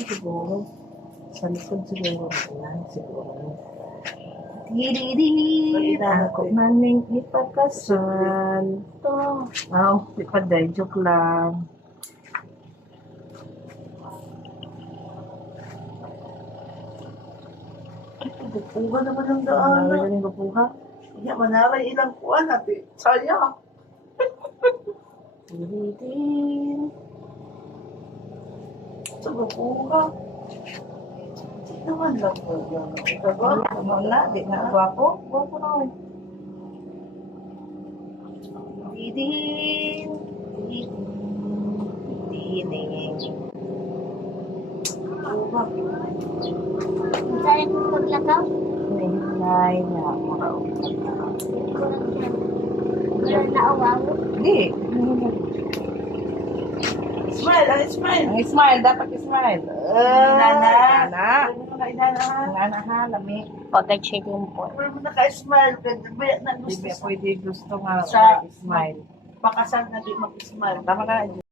siguro. Sa likod siguro. Yan, siguro. Diri-diri, ako maning ipagkasal. Ito. Di pa dahil, joke lang. Bubuga naman ang daan. Ano yung bubuha? Kaya manaray ilang kuwan natin. Sayang. Diri-diri. Sa bubuga. Hindi naman lang po yan. Ano na, di na gwapo. Gwapo na eh. Didin. Didin. Saan ko maglakaw? May na mga upat na. Wala na awaw. Hindi. Smile, ang smile. Ang smile, dapat smile. Inana. Inana. Ano ka inana ha? Inana ha, lami. Pag-check yung po. Pero mo naka-smile. Pwede ba na gusto Hindi sa pwede gusto nga Sa- smile. pakasal na di mag-smile. Tama ka.